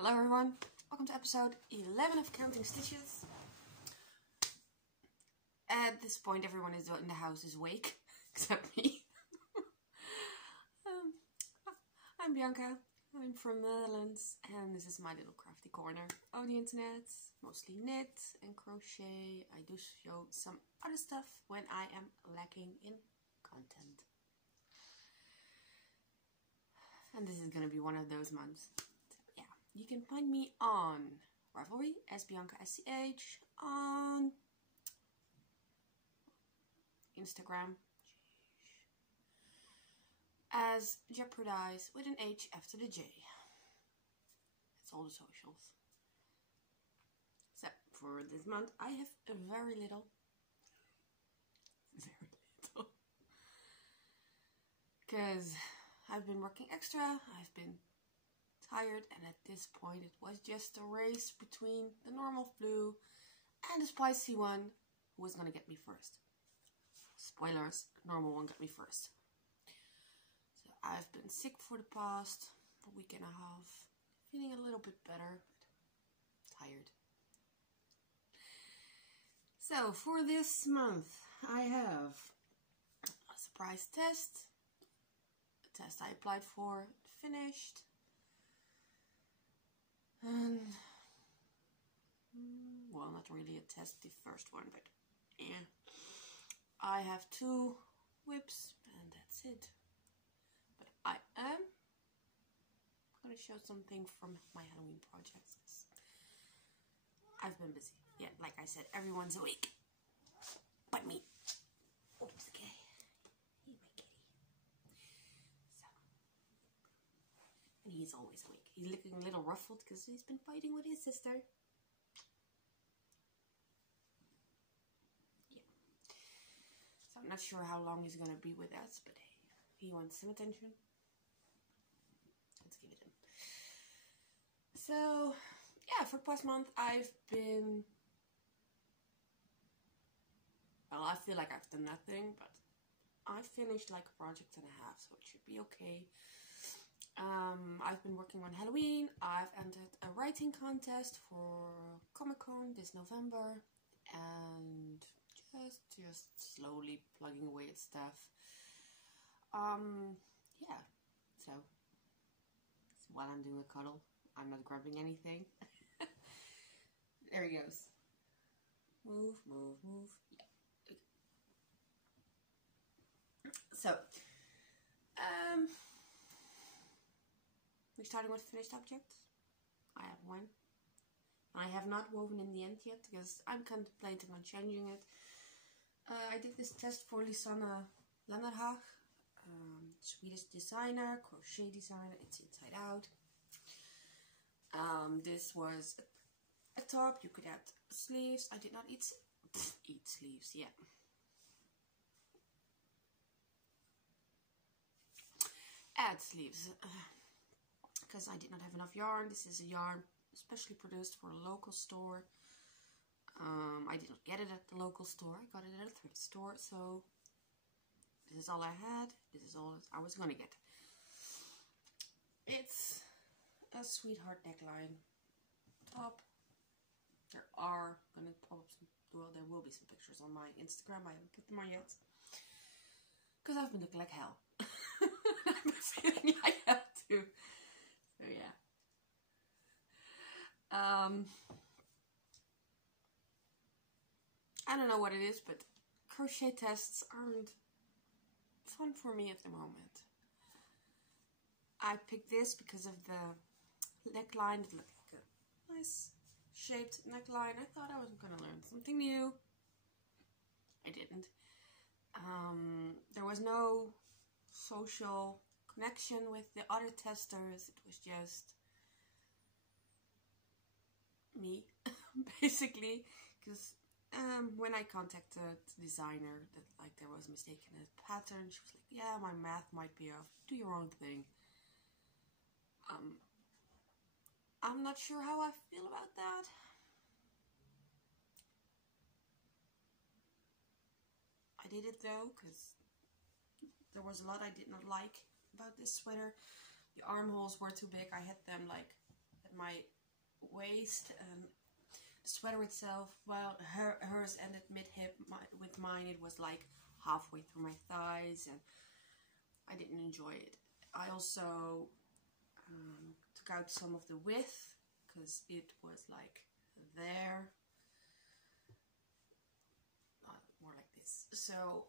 Hello everyone, welcome to episode 11 of Counting Stitches. At this point everyone is in the house is awake, except me. I'm Bianca, I'm from the Netherlands, and this is my little crafty corner on the internet. Mostly knit and crochet. I do show some other stuff when I am lacking in content. And this is gonna be one of those months. You can find me on Ravelry as Bianca SCH, on Instagram as Jeopardize with an H after the J. That's all the socials. So for this month I have very little. Because I've been working extra, I've been tired, and at this point it was just a race between the normal flu and the spicy one who was gonna get me first. Spoilers, normal one got me first. So I've been sick for the past week and a half, feeling a little bit better, but tired. So for this month I have a surprise test, a test I applied for, finished. And, well, not really a test, the first one, but yeah. I have 2 whips, and that's it. But I am going to show something from my Halloween projects. I've been busy. Yeah, like I said, everyone's awake. But me. Oops, okay. He's my kitty. So. And he's always awake. He's looking a little ruffled because he's been fighting with his sister. Yeah. So I'm not sure how long he's going to be with us, but hey, he wants some attention. Let's give it him. So, yeah, for the past month I've been... Well, I feel like I've done nothing, but I finished like a project and a half, so it should be okay. I've been working on Halloween. I've entered a writing contest for Comic-Con this November, and just slowly plugging away at stuff. Yeah, so while I'm doing a cuddle, I'm not grabbing anything. There he goes. Move, move, move. Yeah. So, we're starting with finished objects. I have one. I have not woven in the end yet because I'm contemplating on changing it. I did this test for Lisanne Landerhaag, Swedish designer, crochet designer. It's inside out. This was a top. You could add sleeves. I did not eat sleeves. Yeah. Add sleeves. Because I did not have enough yarn. This is a yarn especially produced for a local store. I did not get it at the local store. I got it at a thrift store. So this is all I had. This is all I was going to get. It's a sweetheart neckline top. There are going to pop up some, well, there will be some pictures on my Instagram. I haven't put them on yet. Because I've been looking like hell. I'm feeling I have to. So yeah. I don't know what it is, but crochet tests aren't fun for me at the moment. I picked this because of the neckline. It looked like a nice shaped neckline. I thought I was going to learn something new. I didn't. There was no social connection with the other testers. It was just me, basically, because when I contacted the designer that like there was a mistake in the pattern, she was like, yeah, my math might be off, do your own thing. I'm not sure how I feel about that. I did it though, because there was a lot I did not like about this sweater. The armholes were too big. I had them like at my waist, and the sweater itself, well, hers ended mid-hip. With mine it was like halfway through my thighs, and I didn't enjoy it. I also took out some of the width because it was like there, more like this. So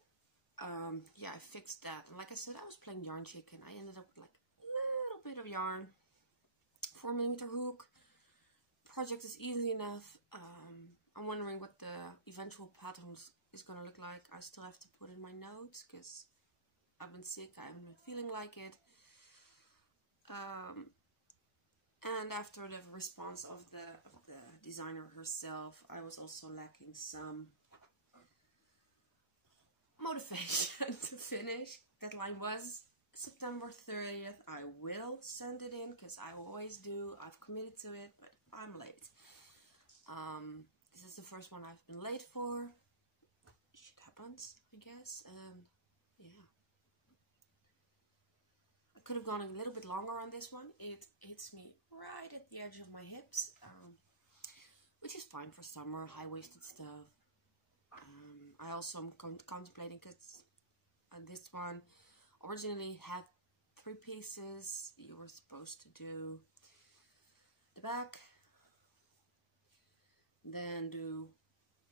yeah, I fixed that, and like I said, I was playing Yarn Chicken. I ended up with like a little bit of yarn, 4mm hook. Project is easy enough. I'm wondering what the eventual pattern is gonna look like. I still have to put in my notes because I've been sick. I haven't been feeling like it. And after the response of the designer herself, I was also lacking some motivation to finish. Deadline was September 30th. I will send it in because I always do. I've committed to it, but I'm late. This is the first one I've been late for. Shit happens, I guess. And yeah, I could have gone a little bit longer on this one. It hits me right at the edge of my hips, which is fine for summer, high-waisted stuff. I also am contemplating, because this one originally had 3 pieces. You were supposed to do the back, then do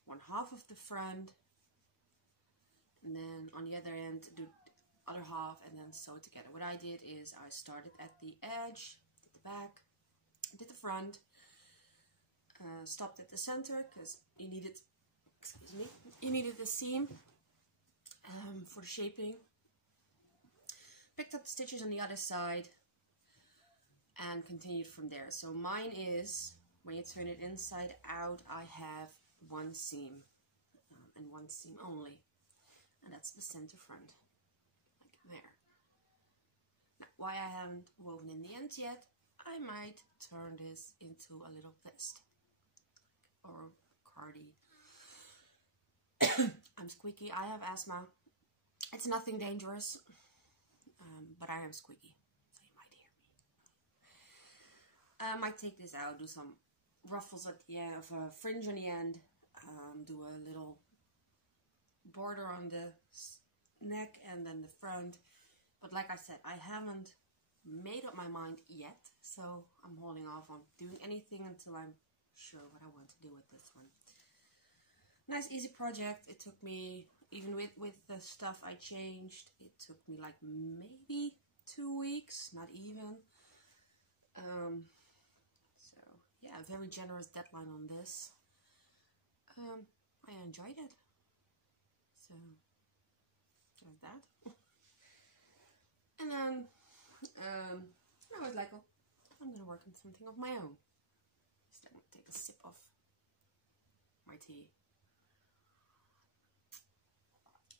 1/2 of the front, and then on the other end do the other half, and then sew it together. What I did is I started at the edge, did the back, did the front, stopped at the center because you needed, excuse me, you needed the seam for the shaping. Picked up the stitches on the other side and continued from there. So mine is, when you turn it inside out, I have 1 seam and 1 seam only, and that's the center front, like there. Now, why I haven't woven in the end yet, I might turn this into a little vest or cardi. I'm squeaky. I have asthma. It's nothing dangerous, but I am squeaky, so you might hear me. I might take this out, do some ruffles at the end, of a fringe on the end, do a little border on the neck and then the front. But like I said, I haven't made up my mind yet, so I'm holding off on doing anything until I'm sure what I want to do with this one. Nice easy project. It took me, even with the stuff I changed, it took me like maybe 2 weeks, not even. So yeah, very generous deadline on this. I enjoyed it. So there's that. And then I was like, oh, I'm gonna work on something of my own. So I'm gonna take a sip of my tea,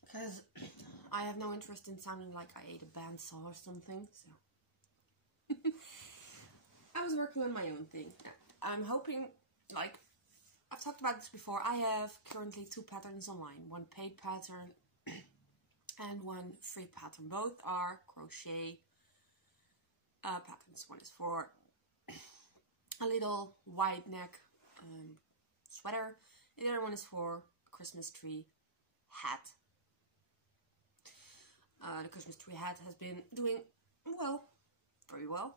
because I have no interest in sounding like I ate a bandsaw or something. So I was working on my own thing. I'm hoping, like I've talked about this before, I have currently 2 patterns online, 1 paid pattern and 1 free pattern. Both are crochet patterns. One is for a little wide neck sweater, and the other one is for a Christmas tree hat. The Christmas tree hat has been doing well, very well,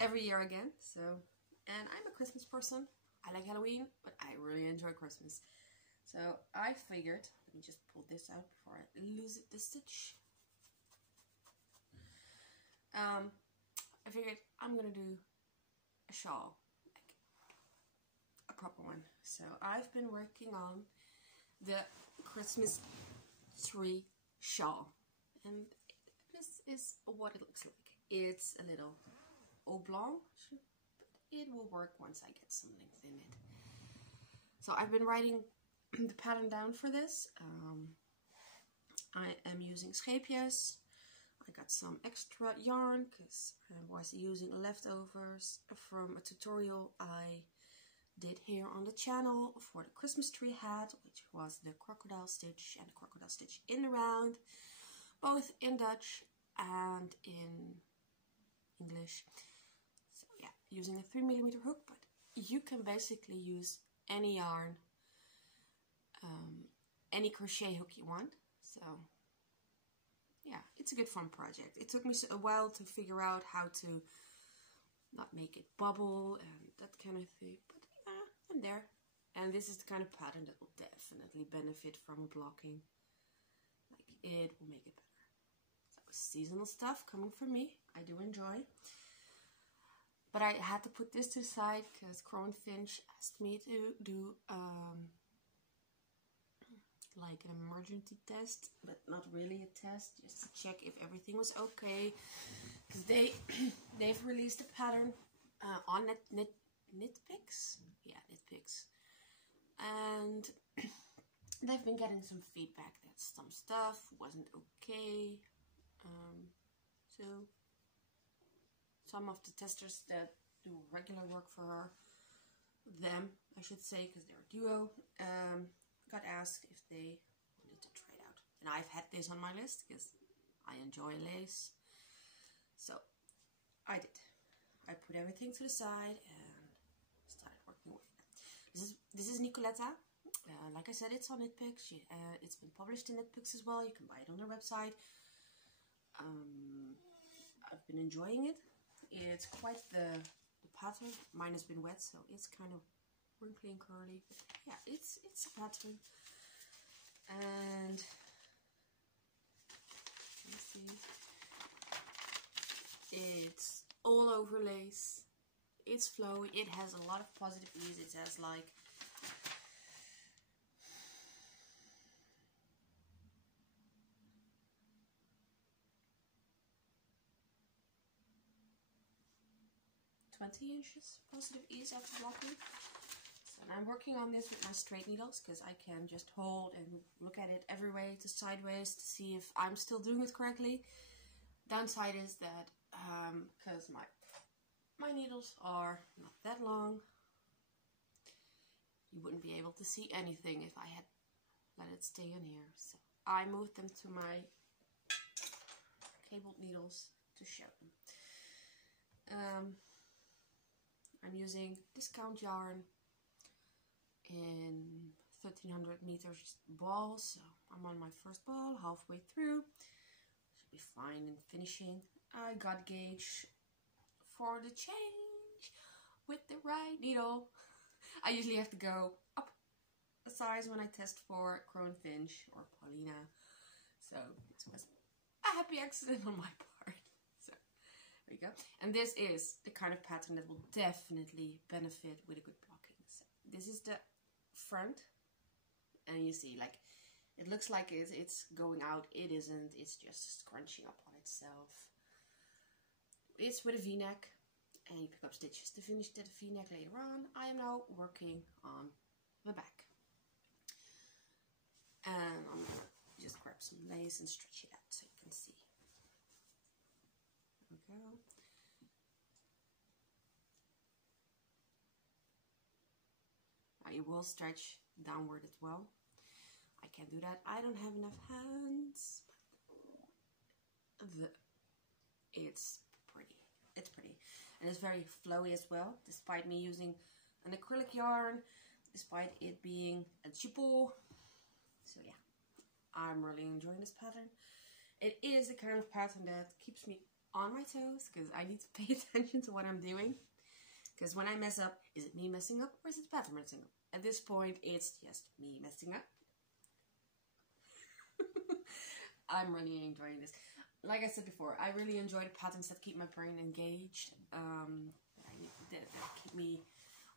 every year again. So, and I'm a Christmas person. I like Halloween, but I really enjoy Christmas. So I figured, let me just pull this out before I lose the stitch. I figured I'm gonna do a shawl, like a proper one. So I've been working on the Christmas tree shawl, and this is what it looks like. It's a little oblong, but it will work once I get some length in it. So I've been writing the pattern down for this. I am using scheepjes. I got some extra yarn because I was using leftovers from a tutorial I did here on the channel for the Christmas tree hat, which was the crocodile stitch and the crocodile stitch in the round, both in Dutch and in English. So yeah, using a 3mm hook, but you can basically use any yarn, any crochet hook you want. So yeah, it's a good fun project. It took me a while to figure out how to not make it bubble and that kind of thing, but yeah, I'm there. And this is the kind of pattern that will definitely benefit from a blocking. Like, it will make it better. So seasonal stuff coming from me, I do enjoy. But I had to put this to the side because Crow and Finch asked me to do like an emergency test, but not really a test, just to check if everything was okay. Because they've released a pattern on Knitpicks, yeah, Knitpicks, and they've been getting some feedback that some stuff wasn't okay. So some of the testers that do regular work for them, I should say, because they're a duo, got asked if they wanted to try it out. And I've had this on my list because I enjoy lace. So I did. I put everything to the side and started working with it. This is Nicoletta. Like I said, it's on Knitpicks. It's been published in Knitpicks as well. You can buy it on their website. I've been enjoying it. It's quite the pattern. Mine has been wet, so it's kind of wrinkly and curly. But yeah, it's a pattern. And let's see. It's all over lace. It's flowy. It has a lot of positive ease. It has like inches positive ease after blocking. So I'm working on this with my straight needles because I can just hold and look at it every way to sideways to see if I'm still doing it correctly. Downside is that because my needles are not that long, you wouldn't be able to see anything if I had let it stay in here. So I moved them to my cabled needles to show them. I'm using discount yarn in 1300 meters ball, so I'm on my first ball, halfway through. Should be fine in finishing. I got gauge for the change with the right needle. I usually have to go up a size when I test for Crow and Finch or Paulina, so this was a happy accident on my part. There you go. And this is the kind of pattern that will definitely benefit with a good blocking. So this is the front. And you see, like, it looks like it's going out. It isn't. It's just scrunching up on itself. It's with a V-neck. And you pick up stitches to finish the V-neck later on. I am now working on the back. And I'm going to just grab some lace and stretch it out so you can see. Go. Now you will stretch downward as well. I can't do that. I don't have enough hands. It's pretty. It's pretty. And it's very flowy as well, despite me using an acrylic yarn, despite it being a cheapo. So yeah, I'm really enjoying this pattern. It is the kind of pattern that keeps me on my toes because I need to pay attention to what I'm doing. Because when I mess up, is it me messing up or is it the pattern messing up? At this point, it's just me messing up. I'm really enjoying this. Like I said before, I really enjoy the patterns that keep my brain engaged, that keep me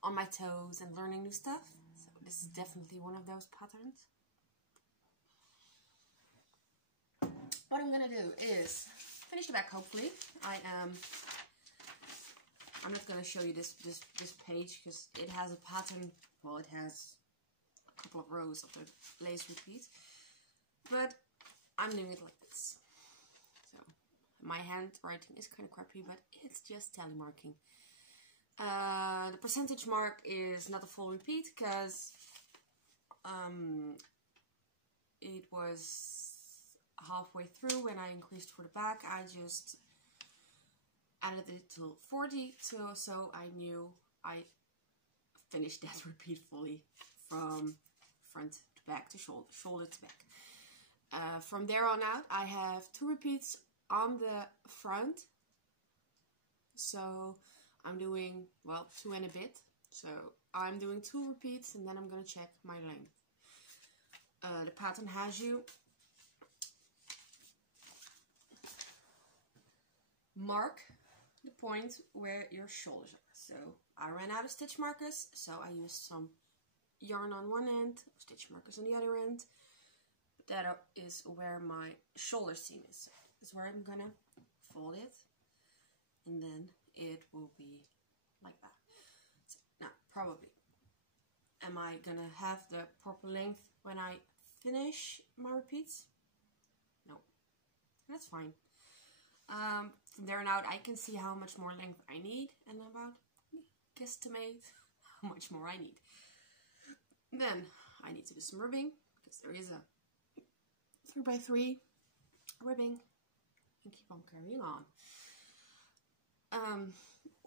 on my toes and learning new stuff. So this is definitely one of those patterns. What I'm gonna do is finish the back, hopefully. I'm not gonna show you this page because it has a pattern. Well, it has a couple of rows of the lace repeat, but I'm doing it like this. So my handwriting is kind of crappy, but it's just telemarking. The percentage mark is not a full repeat because it was halfway through when I increased for the back. I just added it to 40, so I knew I finished that repeat fully from front to back to shoulder to back. From there on out, I have 2 repeats on the front, so I'm doing, well, 2 and a bit. So I'm doing 2 repeats and then I'm gonna check my length. The pattern has you mark the point where your shoulders are. So I ran out of stitch markers, so I used some yarn on one end, stitch markers on the other end. But that is where my shoulder seam is. So this is where I'm gonna fold it, and then it will be like that. So now, probably, am I gonna have the proper length when I finish my repeats? No, that's fine. From there on out, I can see how much more length I need and about guesstimate how much more I need. Then I need to do some ribbing, because there is a 3x3 ribbing, and keep on carrying on.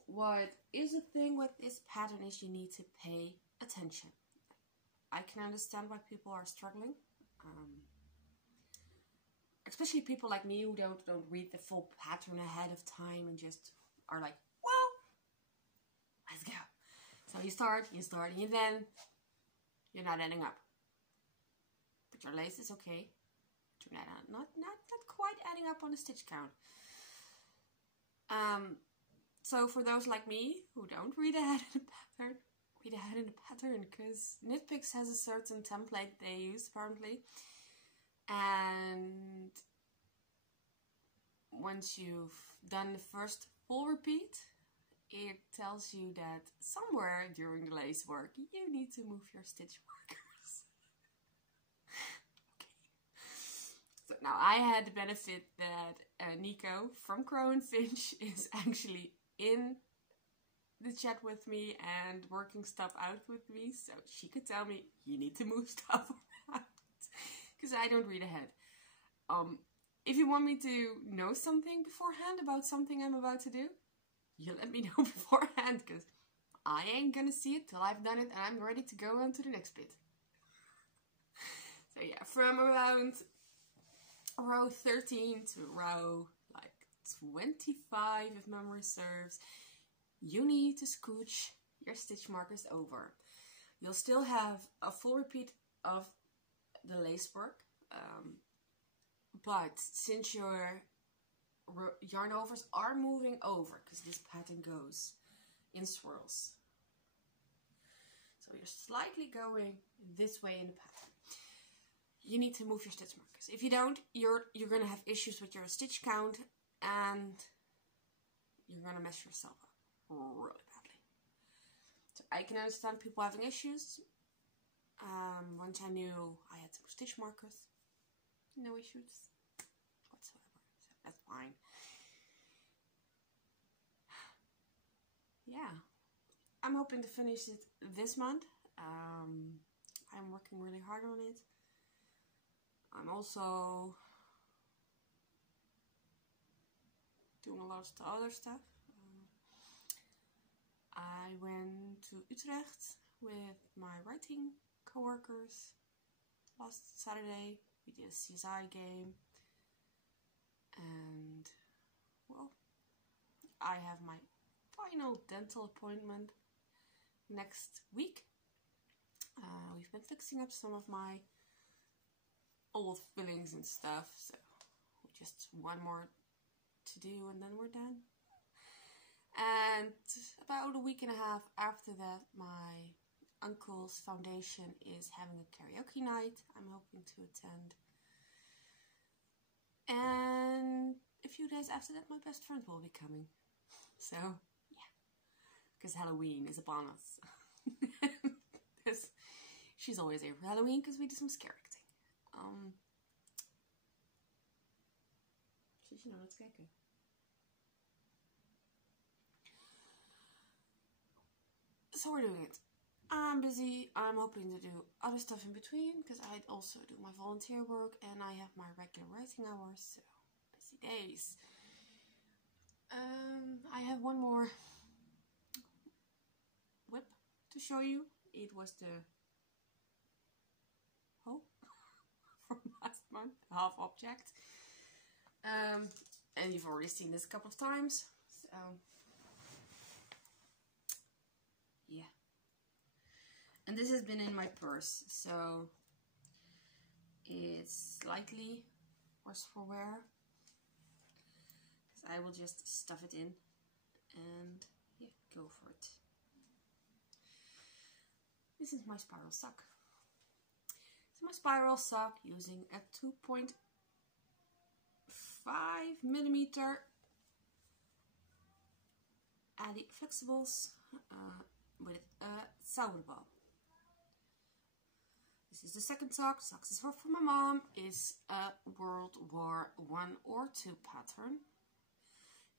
What is a thing with this pattern is you need to pay attention. I can understand why people are struggling. Especially people like me who don't read the full pattern ahead of time and just are like, well, let's go. So you start, and then you're not ending up. But your lace is okay. But you're not quite adding up on the stitch count. So for those like me who don't read ahead in the pattern, read ahead in the pattern, because Knit Picks has a certain template they use apparently. And once you've done the first full repeat, it tells you that somewhere during the lace work you need to move your stitch markers. Okay. So now I had the benefit that Nico from Crow and Finch is actually in the chat with me and working stuff out with me, so she could tell me, you need to move stuff around. Because I don't read ahead. If you want me to know something beforehand about something I'm about to do, you let me know beforehand, because I ain't gonna see it till I've done it and I'm ready to go on to the next bit. So yeah, from around row 13 to row like 25, if memory serves, you need to scooch your stitch markers over. You'll still have a full repeat of the lace work, but since your yarn overs are moving over, because this pattern goes in swirls, so you're slightly going this way in the pattern, you need to move your stitch markers. If you don't, you're gonna have issues with your stitch count and you're gonna mess yourself up really badly. So I can understand people having issues. Once I knew I had some stitch markers, no issues whatsoever, so that's fine. Yeah, I'm hoping to finish it this month. I'm working really hard on it. I'm also doing a lot of other stuff. I went to Utrecht with my writing co-workers last Saturday. We did a CSI game, and well, I have my final dental appointment next week. We've been fixing up some of my old fillings and stuff, so just one more to do and then we're done. And about a week and a half after that, my uncle's foundation is having a karaoke night. I'm hoping to attend. And a few days after that, my best friend will be coming. So, yeah. Because Halloween is upon us. She's always there for Halloween because we do some scare acting. Zit je nou naar te kijken? So we're doing it. I'm busy. I'm hoping to do other stuff in between because I also do my volunteer work and I have my regular writing hours, so busy days. I have one more whip to show you. It was the hoe from last month, half object. And you've already seen this a couple of times. So, yeah. And this has been in my purse, so it's slightly worse for wear. I will just stuff it in and yeah, go for it. This is my spiral sock. It's my spiral sock using a 2.5 millimeter Adi Flexibles with a Sauerball. This is the second sock. Socks is for my mom. Is a World War I or II pattern.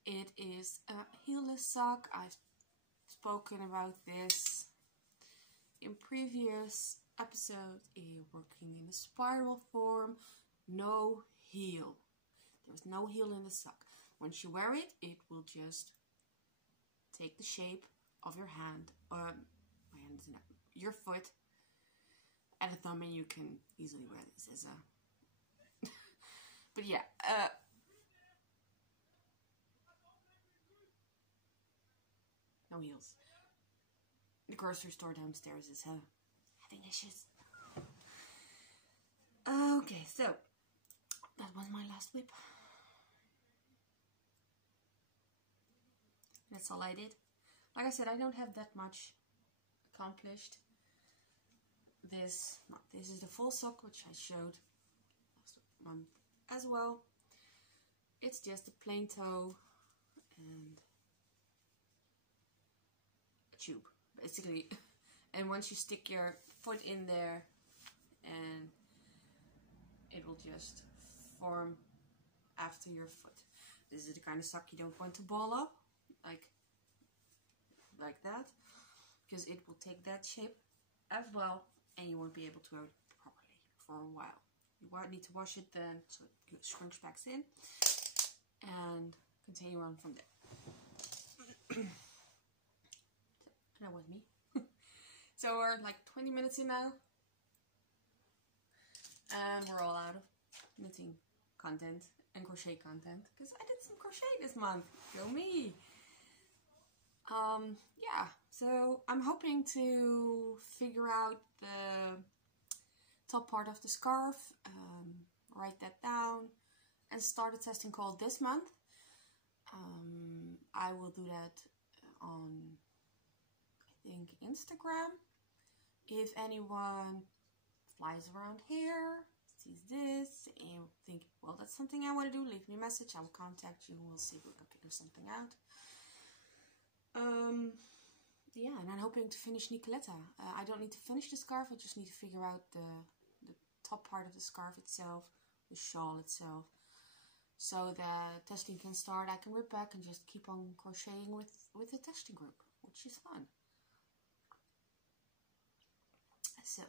It is a heelless sock. I've spoken about this in previous episodes. Working in a spiral form, no heel. There's no heel in the sock. Once you wear it, it will just take the shape of your hand, your foot, and a thumb, and you can easily wear this as a. But yeah. No heels. The grocery store downstairs is having issues. Okay, so that was my last whip. That's all I did. Like I said, I don't have that much accomplished. This is the full sock, which I showed last month as well. It's just a plain toe and tube basically, and once you stick your foot in there, and it will just form after your foot. This is the kind of sock you don't want to ball up like that, because it will take that shape as well, and you won't be able to wear it properly for a while. You need to wash it then, so it shrinks back in, and continue on from there. That was me. So we're like 20 minutes in now, and we're all out of knitting content and crochet content, because I did some crochet this month. Go me. Yeah, so I'm hoping to figure out the top part of the scarf, write that down, and start a testing call this month. I will do that on, I think, Instagram. If anyone flies around here, sees this, and think, well, that's something I want to do, leave me a message. I will contact you and we'll see if we can figure something out. Yeah, and I'm hoping to finish Nicoletta. I don't need to finish the scarf, I just need to figure out the top part of the scarf itself, the shawl itself, so that testing can start. I can rip back and just keep on crocheting with the testing group, which is fun. So,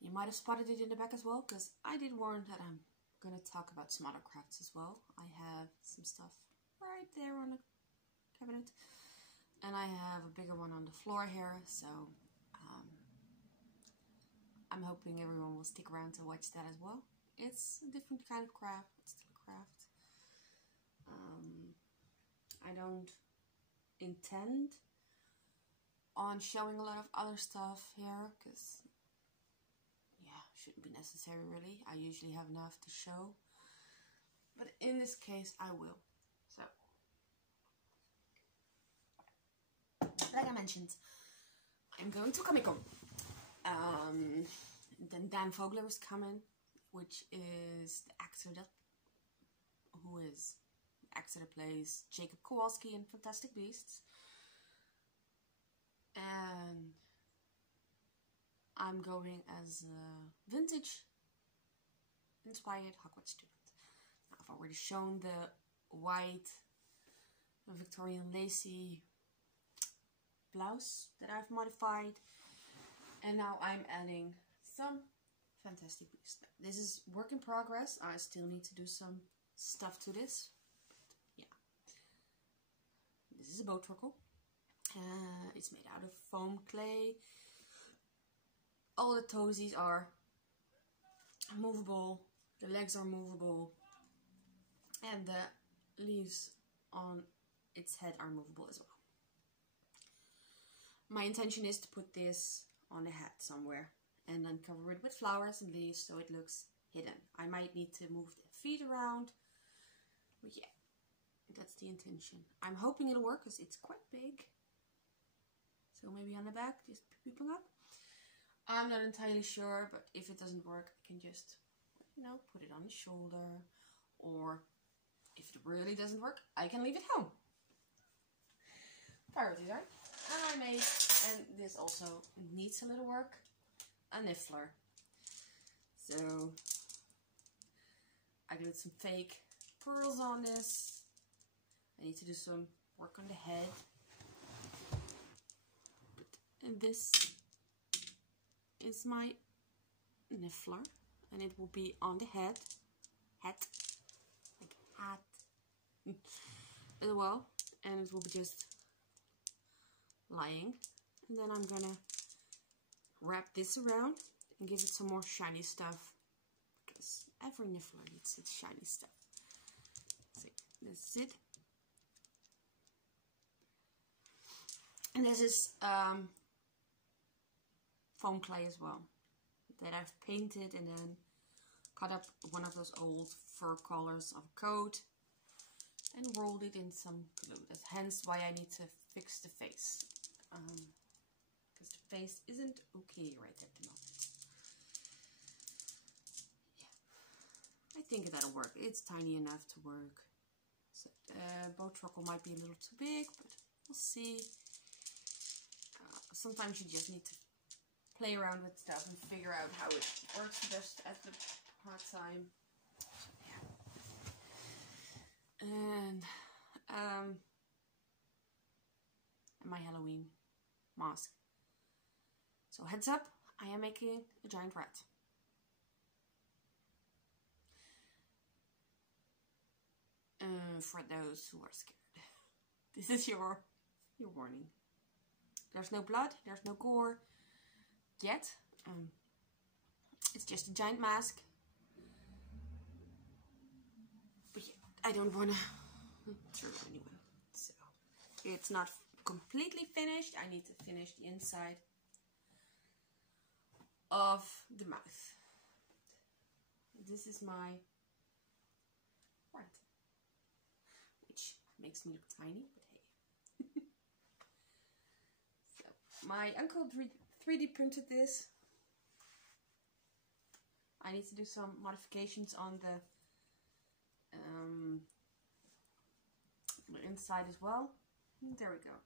you might have spotted it in the back as well, because I did warn that I'm going to talk about smaller crafts as well. I have some stuff right there on the cabinet, and I have a bigger one on the floor here, so I'm hoping everyone will stick around to watch that as well. It's a different kind of craft, it's still a craft. I don't intend on showing a lot of other stuff here, because yeah, shouldn't be necessary really. I usually have enough to show, but in this case I will. So, like I mentioned, I'm going to Comic-Con. Then Dan Vogler is coming, which is the actor that plays Jacob Kowalski in Fantastic Beasts. And I'm going as a vintage inspired Hogwarts student. I've already shown the white Victorian lacy blouse that I've modified, and now I'm adding some Fantastic Beasts. This is work in progress. I still need to do some stuff to this, but yeah. is a boat truckle. It's made out of foam clay. All the toesies are movable, the legs are movable, and the leaves on its head are movable as well. My intention is to put this on the hat somewhere and then cover it with flowers and leaves so it looks hidden. I might need to move the feet around, but yeah, that's the intention. I'm hoping it'll work because it's quite big. So maybe on the back, just peeping up. I'm not entirely sure, but if it doesn't work, I can just, you know, put it on the shoulder. Or if it really doesn't work, I can leave it home. Priorities, right? And I made, and this also needs a little work, a niffler. So I glued some fake pearls on this. I need to do some work on the head. And this is my niffler, and it will be on the head, like hat, as well, and it will be just lying. And then I'm gonna wrap this around and give it some more shiny stuff, because every niffler needs its shiny stuff. So this is it. And this is foam clay as well, that I've painted and then cut up one of those old fur collars of a coat and rolled it in some glue. That's hence why I need to fix the face, because the face isn't okay right at the moment. Yeah, I think that'll work. It's tiny enough to work. So, boat truckle might be a little too big, but we'll see. Sometimes you just need to play around with stuff and figure out how it works best at the hard time. So, yeah. And my Halloween mask. So heads up, I am making a giant rat. For those who are scared, this is your warning. There's no blood, there's no gore yet. It's just a giant mask. But yeah, I don't want to throw anyone. So it's not completely finished. I need to finish the inside of the mouth. This is my rat, which makes me look tiny, but hey. So my uncle 3D printed this. I need to do some modifications on the inside as well. There we go.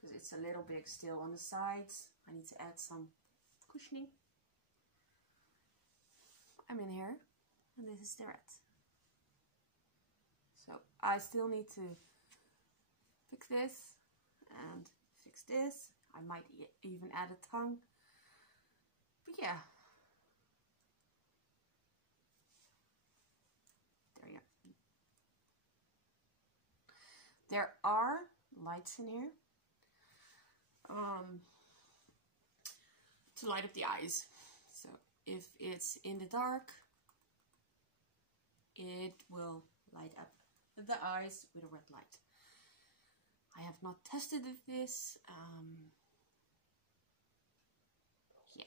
Because it's a little big still on the sides. I need to add some cushioning. I'm in here, and this is the rat. So I still need to fix this and fix this. I might even add a tongue. But yeah. There you go. There are lights in here. To light up the eyes. So if it's in the dark, it will light up the eyes with a red light. I have not tested this. Yeah,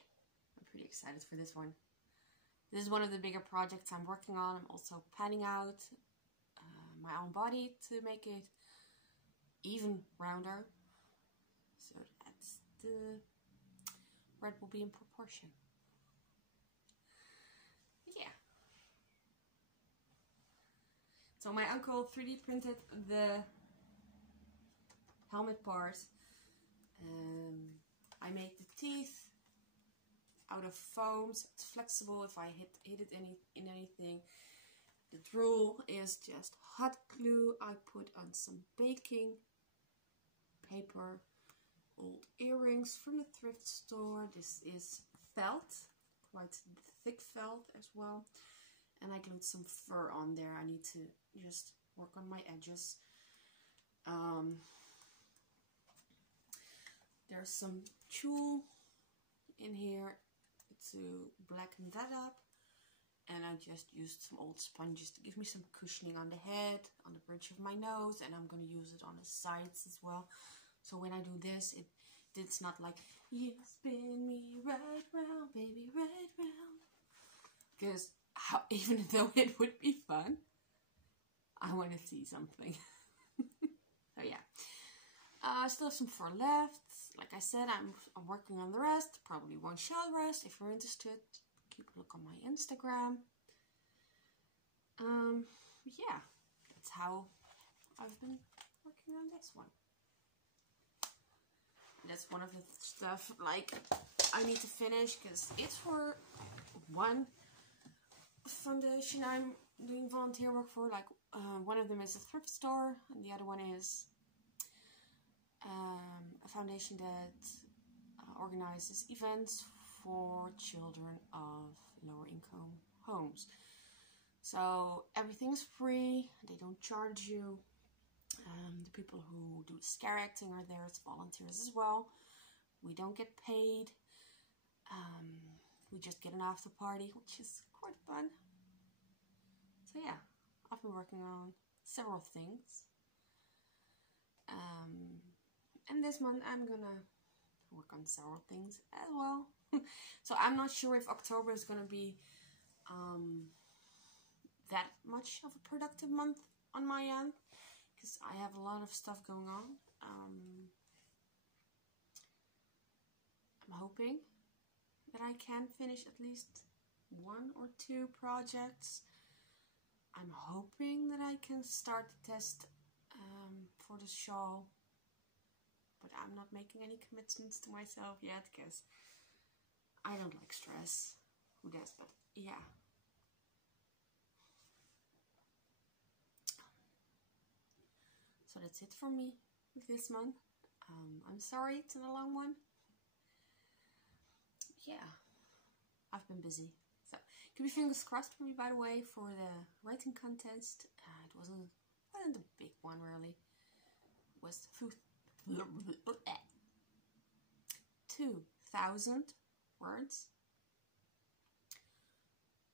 I'm pretty excited for this one. This is one of the bigger projects I'm working on. I'm also panning out my own body to make it even rounder. So that's the red will be in proportion. Yeah. So my uncle 3D printed the helmet part. I made the teeth out of foam, so it's flexible if I hit it in anything. The drool is just hot glue. I put on some baking paper, old earrings from the thrift store. This is felt, quite thick felt as well. And I glued some fur on there. I need to just work on my edges. There's some tulle in here to blacken that up, and I just used some old sponges to give me some cushioning on the head, on the bridge of my nose, and I'm gonna use it on the sides as well. So when I do this, it's not like, you spin me right round, baby, right round. Because even though it would be fun, I want to see something. So yeah, I still have some fur left. Like I said, I'm working on the rest. Probably won't show the rest. If you're interested, keep a look on my Instagram. Yeah, that's how I've been working on this one. That's one of the stuff like I need to finish, because it's for one foundation I'm doing volunteer work for. Like one of them is a thrift store, and the other one is a foundation that organizes events for children of lower income homes. So everything's free, they don't charge you. The people who do the scare acting are there as volunteers as well. We don't get paid. We just get an after party, which is quite fun. So yeah, I've been working on several things. And this month I'm gonna work on several things as well. So I'm not sure if October is gonna be that much of a productive month on my end, because I have a lot of stuff going on. I'm hoping that I can finish at least 1 or 2 projects. I'm hoping that I can start the test for the shawl, but I'm not making any commitments to myself yet, because I don't like stress. Who does? But yeah. So that's it for me this month. I'm sorry it's not a long one. Yeah, I've been busy. So keep your fingers crossed for me, by the way, for the writing contest. It wasn't a big one really. It was 2,000 words,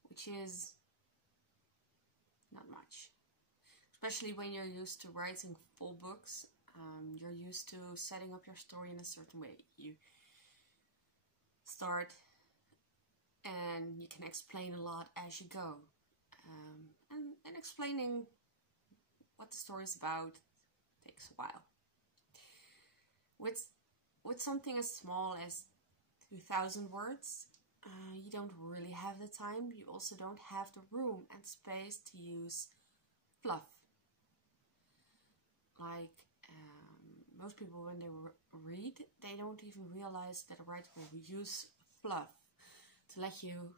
which is not much. Especially when you're used to writing full books, you're used to setting up your story in a certain way. You start and you can explain a lot as you go. And explaining what the story is about takes a while. With something as small as 2,000 words, you don't really have the time. You also don't have the room and space to use fluff. Like most people, when they read, they don't even realize that a writer will use fluff to let you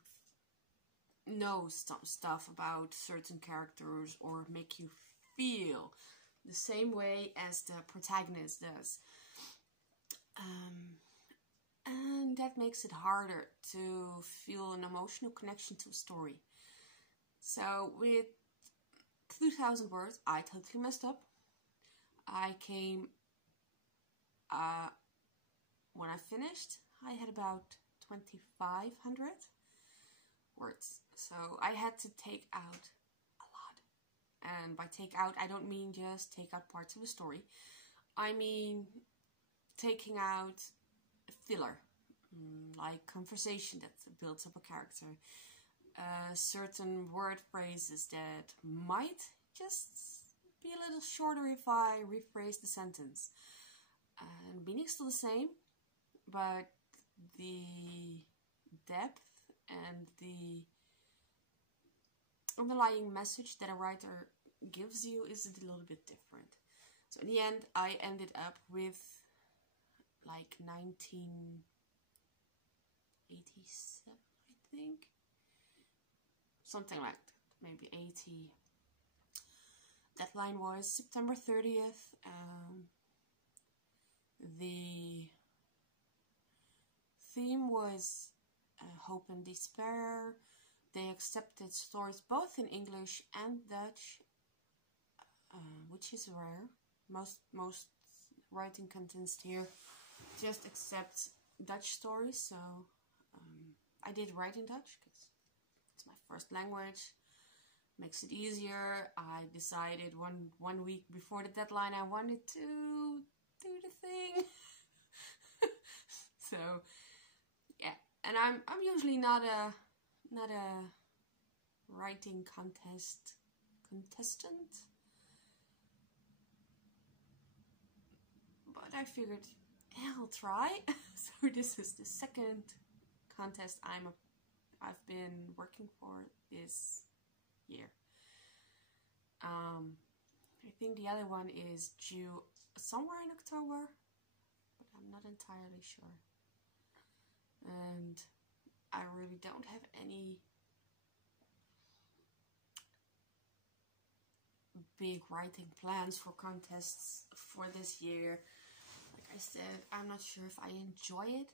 know some stuff about certain characters or make you feel the same way as the protagonist does. And that makes it harder to feel an emotional connection to a story. So with 2,000 words, I totally messed up. I came, when I finished, I had about 2,500 words. So I had to take out a lot. And by take out, I don't mean just take out parts of the story. I mean taking out filler, like conversation that builds up a character. Certain word phrases that might just be a little shorter if I rephrase the sentence. And meaning's still the same, but the depth and the underlying message that a writer gives you is a little bit different. So in the end, I ended up with like 1987, I think. Something like that, maybe 80. Deadline was September 30th. The theme was hope and despair. They accepted stories both in English and Dutch, which is rare most writing contents here just accept Dutch stories, so I did write in Dutch because it's my first language. Makes it easier. I decided one week before the deadline I wanted to do the thing. So yeah, and I'm usually not a writing contestant, but I figured I'll try. So this is the second contest I've been working for this year. I think the other one is due somewhere in October, but I'm not entirely sure. And I really don't have any big writing plans for contests for this year. Like I said, I'm not sure if I enjoy it.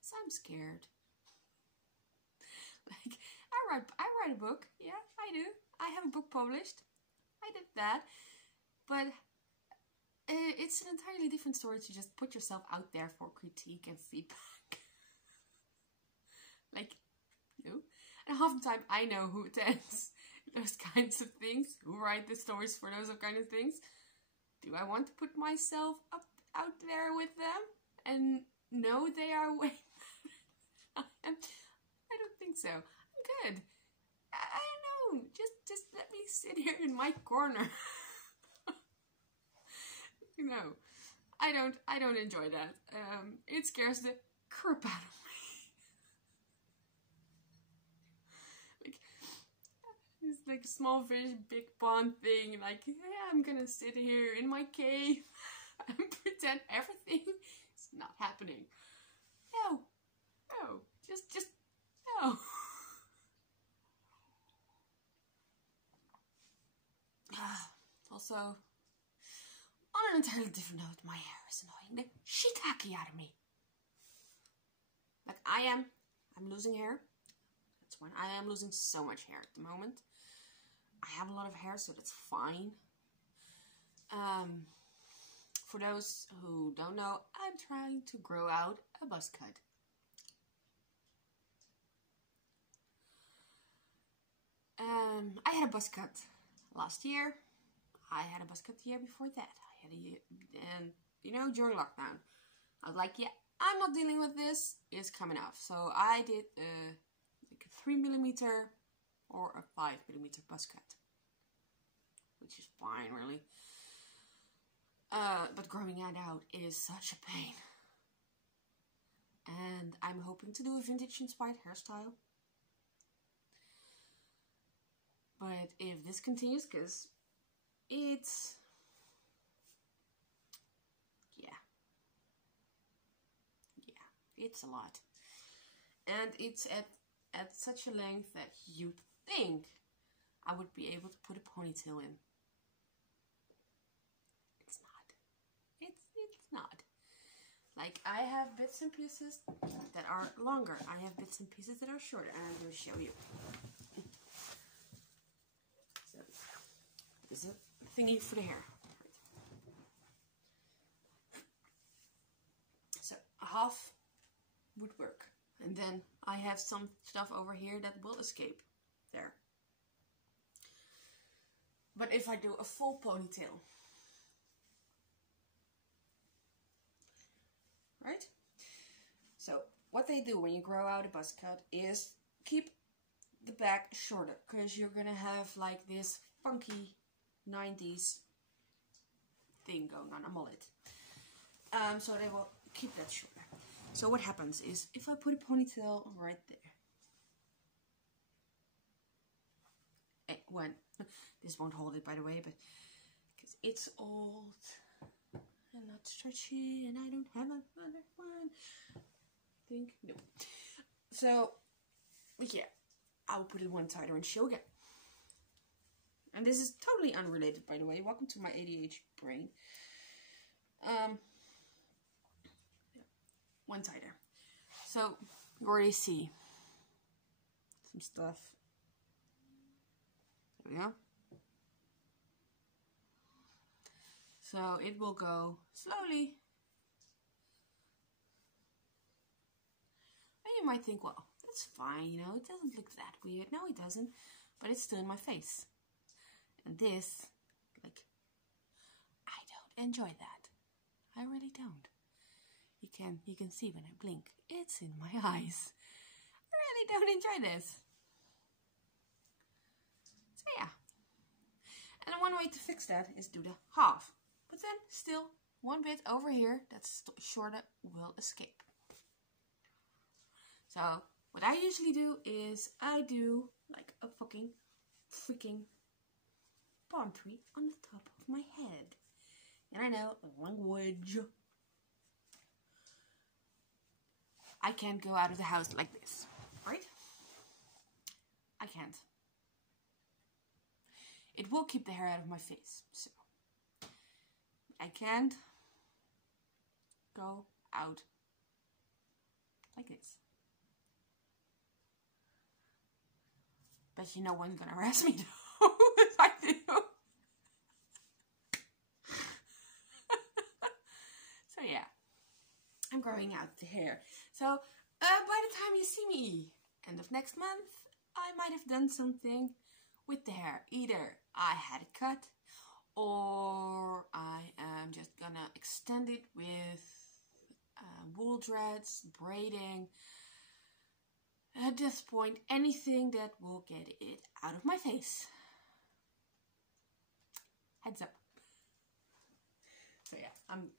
So I'm scared. Like I write a book. Yeah, I do. I have a book published. I did that. But it's an entirely different story to just put yourself out there for critique and feedback. Like, you know? And half the time I know who attends those kinds of things, who write the stories for those kind of things. Do I want to put myself out there with them and know they are way better than I am? I don't think so. I'm good. I don't know. Just let me sit here in my corner. No, I don't enjoy that. It scares the crap out of me. It's like a small fish, big pond thing. Like, yeah, I'm gonna sit here in my cave and pretend everything is not happening. No, just no. Also, on an entirely different note, my hair is annoying the shiitake out of me. Like I'm losing hair. That's when I am losing so much hair at the moment. I have a lot of hair, so that's fine. For those who don't know, I'm trying to grow out a buzz cut. I had a buzz cut last year. I had a buzz cut the year before that. I had a year, and you know, during lockdown, I was like, yeah, I'm not dealing with this. It's coming off. So I did like a 3mm or a 5mm buzz cut, which is fine, really. But growing it out is such a pain. And I'm hoping to do a vintage inspired hairstyle. But if this continues, because it's, it's a lot. And it's at such a length that you'd think I would be able to put a ponytail in. It's not. It's not. Like, I have bits and pieces that are longer. I have bits and pieces that are shorter. And I'm going to show you. So, this is a thingy for the hair. So, a half would work. And then I have some stuff over here that will escape there. But if I do a full ponytail, right? So what they do when you grow out a buzz cut is keep the back shorter, because you're gonna have like this funky 90s thing going on, a mullet. So they will keep that shorter. So what happens is, if I put a ponytail right there, this won't hold it, by the way, but because it's old and not stretchy, and I don't have another one. No. So yeah, I'll put it one tighter and show again. And this is totally unrelated, by the way. Welcome to my ADHD brain. One tighter. So you already see some stuff. There we go. So it will go slowly. And you might think, well, that's fine, you know, it doesn't look that weird. No, it doesn't, but it's still in my face. And this, like, I don't enjoy that. I really don't. You can see when I blink, it's in my eyes. I really don't enjoy this. So yeah. And one way to fix that is do the half. But then still one bit over here that's shorter will escape. So what I usually do is I do like a fucking freaking palm tree on the top of my head. And I know, language. I can't go out of the house like this, right? I can't. It will keep the hair out of my face, so I can't go out like this. Bet you no one's gonna harass me though, if I do. So yeah, I'm growing out the hair. So by the time you see me end of next month, I might have done something with the hair. Either I had it cut, or I am just gonna extend it with wool dreads, braiding. At this point, anything that will get it out of my face. Heads up. So yeah, I'm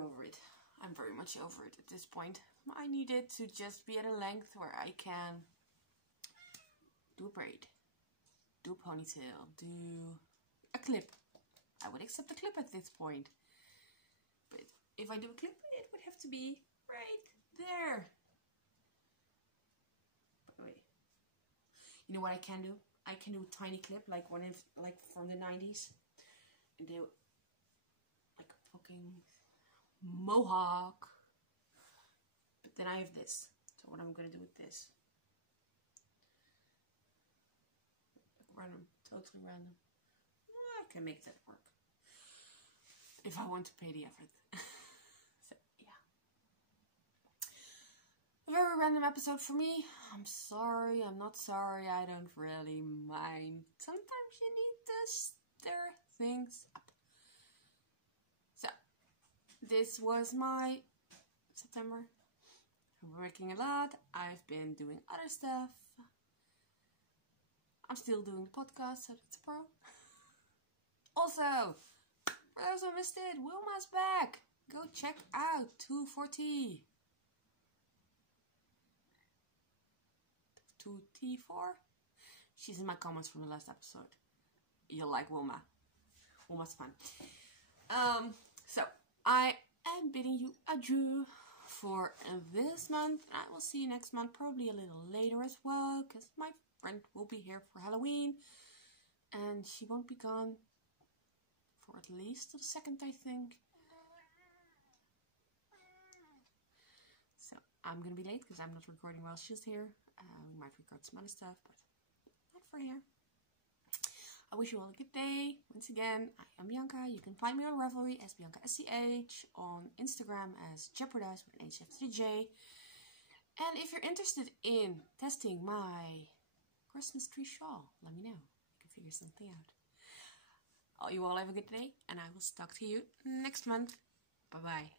over it. I'm very much over it at this point. I need it to just be at a length where I can do a braid, do a ponytail, do a clip. I would accept a clip at this point. But if I do a clip, it would have to be right there. Wait. You know what I can do? I can do a tiny clip, like one of, like from the 90s. And do like a fucking mohawk. But then I have this. So what I'm gonna do with this? Random, totally random. I can make that work if I want to pay the effort. So yeah, a very random episode for me. I'm sorry, I'm not sorry, I don't really mind. Sometimes you need to stir things up. So this was my September. I'm working a lot. I've been doing other stuff. I'm still doing the podcast, so that's a pro. Also, for those who missed it, Wilma's back. Go check out 240. 2T4. She's in my comments from the last episode. You'll like Wilma. Wilma's fun. So I am bidding you adieu for this month. I will see you next month, probably a little later as well, because my friend will be here for Halloween, and she won't be gone for at least the 2nd, I think. So I'm gonna be late because I'm not recording while she's here. We might record some other stuff, but not for here. I wish you all a good day. Once again, I am Bianca. You can find me on Ravelry as Bianca SCH, on Instagram as Jeopardize with an H after the J. And if you're interested in testing my Christmas tree shawl, let me know. We can figure something out. You all have a good day, and I will talk to you next month. Bye-bye.